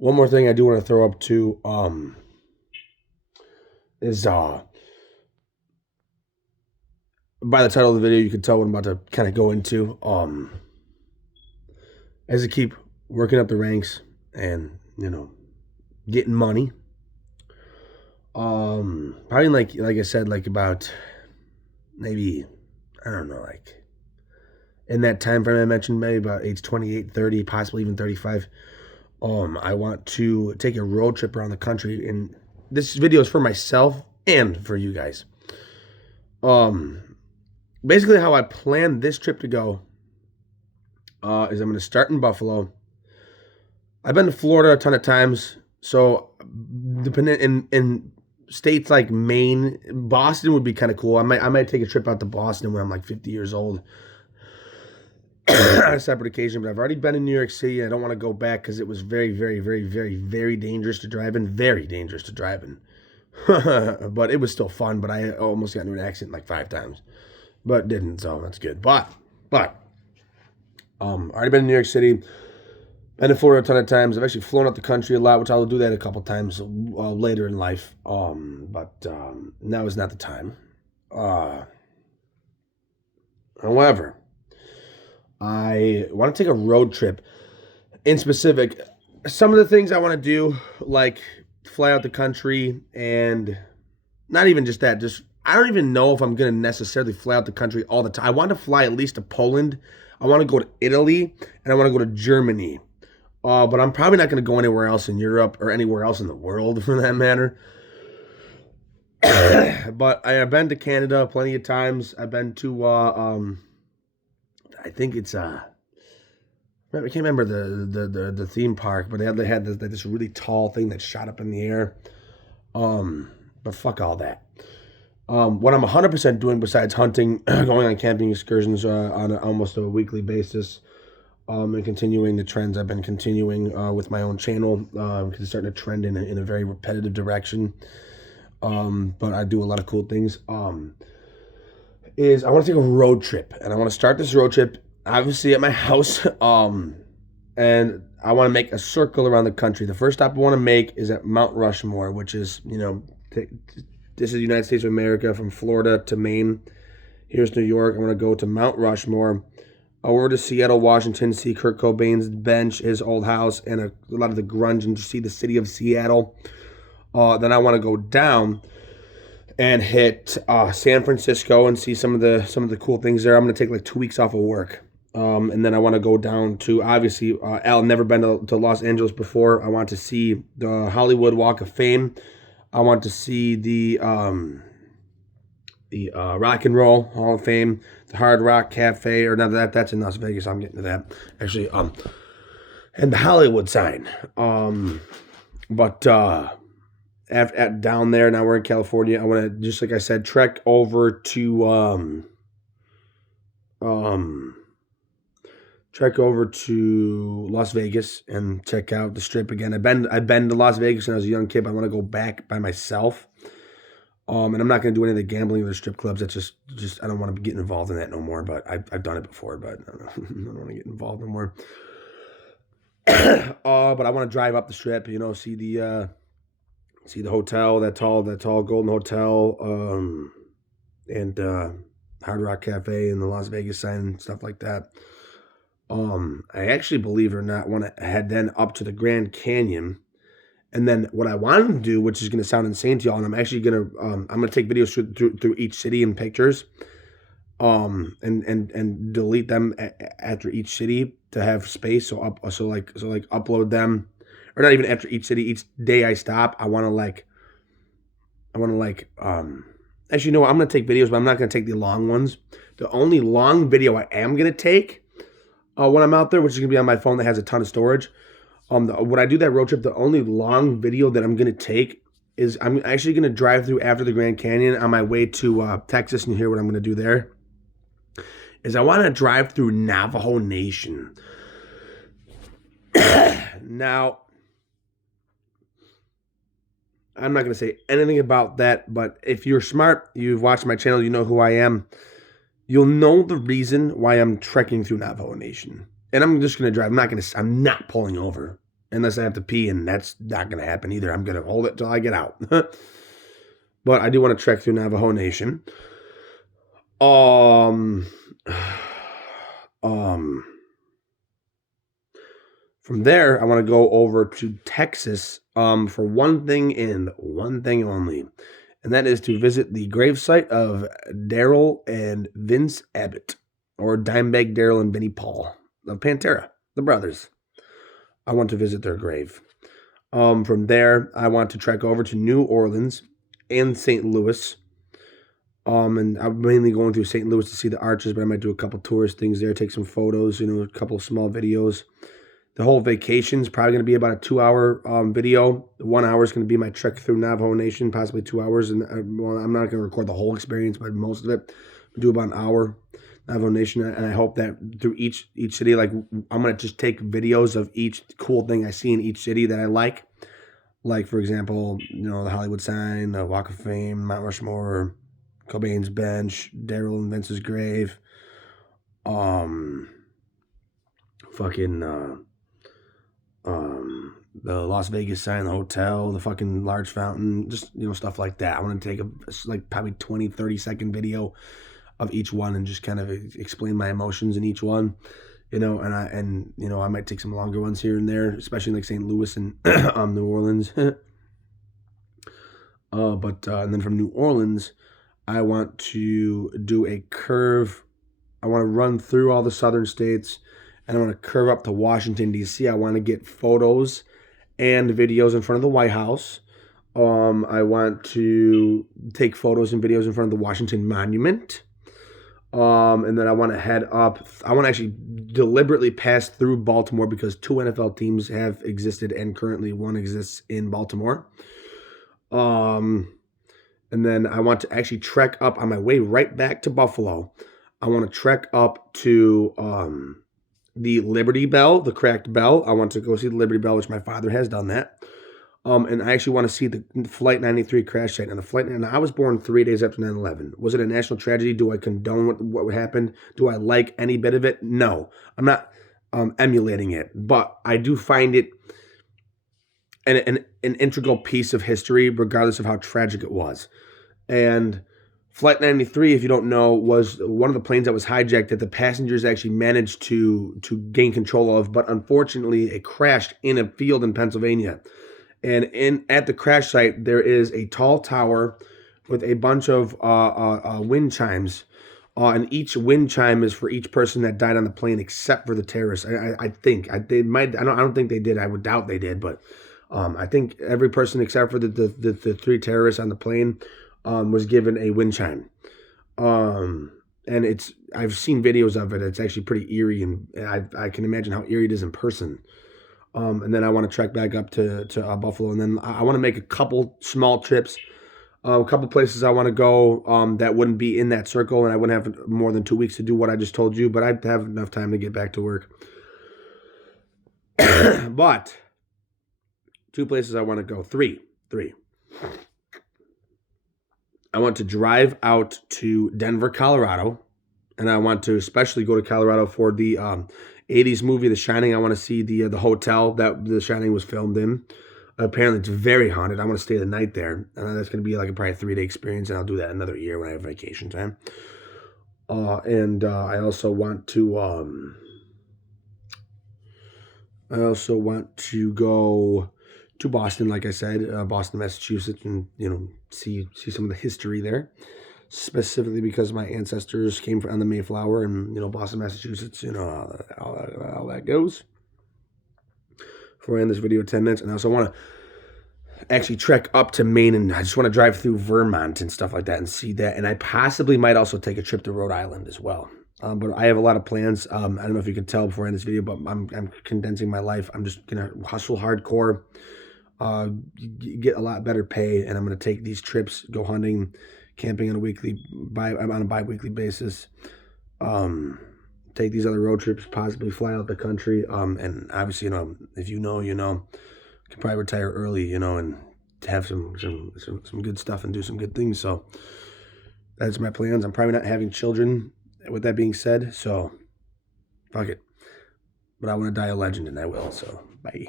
One more thing I do want to throw up too is by the title of the video you can tell what I'm about to kind of go into. As I keep working up the ranks and getting money. Probably like I said, like about maybe, I don't know, like in that time frame I mentioned, maybe about age 28, 30, possibly even 35. I want to take a road trip around the country, and this video is for myself and for you guys. Basically how I plan this trip to go is I'm going to start in Buffalo. I've been to Florida a ton of times, so depending in states like Maine, Boston would be kind of cool. I might take a trip out to Boston when I'm like 50 years old on a separate occasion. But I've already been in New York City, and I don't want to go back because it was very, very, very, very, very dangerous to drive in. Very dangerous to drive in. But it was still fun. But I almost got into an accident like 5 times, but didn't. So that's good. But already been in New York City. Been to Florida a ton of times. I've actually flown out the country a lot, which I'll do that a couple times later in life. But now is not the time. However, I want to take a road trip. In specific, some of the things I want to do, like fly out the country, and not even just that, just I don't even know if I'm going to necessarily fly out the country all the time. I want to fly at least to Poland. I want to go to Italy, and I want to go to Germany. But I'm probably not going to go anywhere else in Europe or anywhere else in the world for that matter. But I have been to Canada plenty of times. I've been to, I think it's, I can't remember the theme park, but they had this really tall thing that shot up in the air. But fuck all that. What I'm 100% doing besides hunting, going on camping excursions on almost a weekly basis, and continuing the trends I've been continuing with my own channel, because it's starting to trend in a very repetitive direction. But I do a lot of cool things. Is I want to take a road trip, and I want to start this road trip obviously at my house. And I want to make a circle around the country. The first stop I want to make is at Mount Rushmore, which is this is the United States of America, from Florida to Maine. Here's New York. I want to go to Mount Rushmore. Over to Seattle, Washington, see Kurt Cobain's bench, his old house, and a lot of the grunge, and to see the city of Seattle. Then I want to go down and hit San Francisco and see some of the cool things there. I'm going to take like 2 weeks off of work. And then I want to go down to, obviously, I've never been to Los Angeles before. I want to see the Hollywood Walk of Fame. I want to see the Rock and Roll Hall of Fame, the Hard Rock Cafe, or not that's in Las Vegas. I'm getting to that actually. And the Hollywood sign. But down there, now we're in California. I want to, just like I said, trek over to Las Vegas and check out the Strip again. I've been to Las Vegas when I was a young kid. But I want to go back by myself. And I'm not going to do any of the gambling or the strip clubs. That's just I don't want to be getting involved in that no more. But I've done it before, but I don't want to get involved no more. But I want to drive up the Strip, see the hotel, that tall golden hotel, and Hard Rock Cafe and the Las Vegas sign and stuff like that. I actually, believe it or not, want to head then up to the Grand Canyon. And then what I want to do, which is going to sound insane to y'all, and I'm actually going to I'm going to take videos through each city and pictures, and delete them after each city to have space. So upload them, or not even after each city. Each day I stop, I want to actually, you know what? I'm going to take videos, but I'm not going to take the long ones. The only long video I am going to take when I'm out there, which is going to be on my phone that has a ton of storage. When I do that road trip, the only long video that I'm going to take is I'm actually going to drive through after the Grand Canyon on my way to Texas, and you hear what I'm going to do there. Is I want to drive through Navajo Nation. Now, I'm not going to say anything about that, but if you're smart, you've watched my channel, you know who I am. You'll know the reason why I'm trekking through Navajo Nation. And I'm just going to drive. I'm not pulling over. unless I have to pee, and that's not going to happen either. I'm going to hold it till I get out. But I do want to trek through Navajo Nation. Um, from there, I want to go over to Texas for one thing and one thing only, and that is to visit the gravesite of Daryl and Vince Abbott, or Dimebag Daryl and Vinnie Paul of Pantera, the brothers. I want to visit their grave. From there, I want to trek over to New Orleans and St. Louis. And I'm mainly going through St. Louis to see the arches, but I might do a couple tourist things there, take some photos, a couple small videos. The whole vacation is probably going to be about a 2-hour video. 1 hour is going to be my trek through Navajo Nation, possibly 2 hours. And I'm not going to record the whole experience, but most of it. I'll do about an hour Navajo Nation, and I hope that through each city, like I'm going to just take videos of each cool thing I see in each city that I like. Like, for example, the Hollywood sign, the Walk of Fame, Mount Rushmore, Cobain's bench, Daryl and Vince's grave, the Las Vegas sign, the hotel, the fucking large fountain, just, stuff like that. I want to take probably 20, 30-second video of each one and just kind of explain my emotions in each one, and I might take some longer ones here and there, especially like St. Louis and New Orleans. And then from New Orleans, I want to do a curve. I want to run through all the southern states, and I want to curve up to Washington, D.C. I want to get photos and videos in front of the White House. I want to take photos and videos in front of the Washington Monument. And then I want to head up. I want to actually deliberately pass through Baltimore because 2 NFL teams have existed, and currently one exists in Baltimore. And then I want to actually trek up on my way right back to Buffalo. I want to trek up to the Liberty Bell, the cracked bell. I want to go see the Liberty Bell, which my father has done that. And I actually want to see the Flight 93 crash site. And I was born 3 days after 9/11. Was it a national tragedy? Do I condone what happened? Do I like any bit of it? No. I'm not emulating it. But I do find it an integral piece of history, regardless of how tragic it was. And Flight 93, if you don't know, was one of the planes that was hijacked that the passengers actually managed to gain control of. But unfortunately, it crashed in a field in Pennsylvania. And at the crash site, there is a tall tower with a bunch of wind chimes. And each wind chime is for each person that died on the plane, except for the terrorists. I think they might. I don't think they did. I would doubt they did, but I think every person except for the 3 terrorists on the plane was given a wind chime. And I've seen videos of it. It's actually pretty eerie, and I can imagine how eerie it is in person. And then I want to trek back up to Buffalo, and then I want to make a couple small trips, a couple places I want to go that wouldn't be in that circle, and I wouldn't have more than 2 weeks to do what I just told you, but I'd have enough time to get back to work. But 2 places I want to go. Three. I want to drive out to Denver, Colorado, and I want to especially go to Colorado for the 80s movie, The Shining. I want to see the hotel that The Shining was filmed in. Apparently, it's very haunted. I want to stay the night there, and that's going to be like probably a 3-day experience, and I'll do that another year when I have vacation time. And I also want to go to Boston, like I said, Boston, Massachusetts, and see some of the history there. Specifically because my ancestors came on the Mayflower, and Boston, Massachusetts, how that goes. Before I end this video, 10 minutes, and I also want to actually trek up to Maine, and I just want to drive through Vermont and stuff like that and see that. And I possibly might also take a trip to Rhode Island as well. But I have a lot of plans. I don't know if you can tell before I end this video, but I'm condensing my life. I'm just gonna hustle hardcore, get a lot better pay, and I'm gonna take these trips, go hunting, camping on a bi-weekly basis, take these other road trips, possibly fly out the country, and obviously, if you can probably retire early, and have some good stuff and do some good things. So that's my plans. I'm probably not having children, with that being said, so fuck it. But I want to die a legend, and I will, so bye.